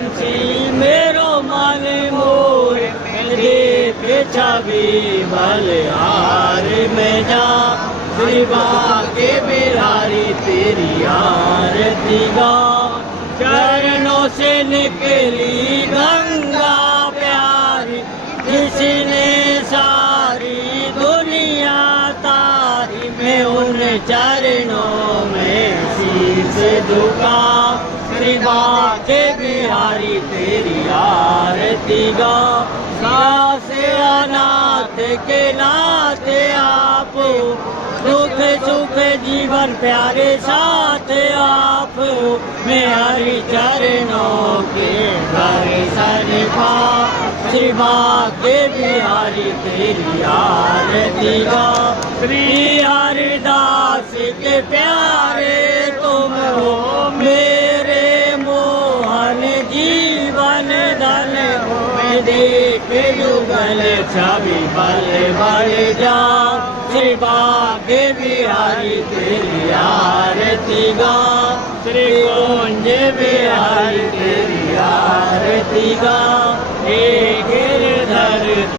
मेरो मन मोर देख छवि बलिहार में जा श्री बांके बिहारी तेरी आरती गा चरणों से निकली गंगा प्यारी जिसने सारी दुनिया तारी मैं उन चरणों में शीश झुका श्री बांके बिहारी तेरी आरती गा से अनाथ के नाते आप दुख सुख जीवन प्यारे साथ आप मैं हरि चरणों के घर सनिपा श्री बांके बिहारी तेरी आरती गा श्री हरिदास के प्यारे तुम हो मेरे मोहन जीवन धन देख युगल छवि बल बढ़ जा श्री बांके बिहारी तेरी आरती गा श्री कुंज बिहारी तेरी आरती गा।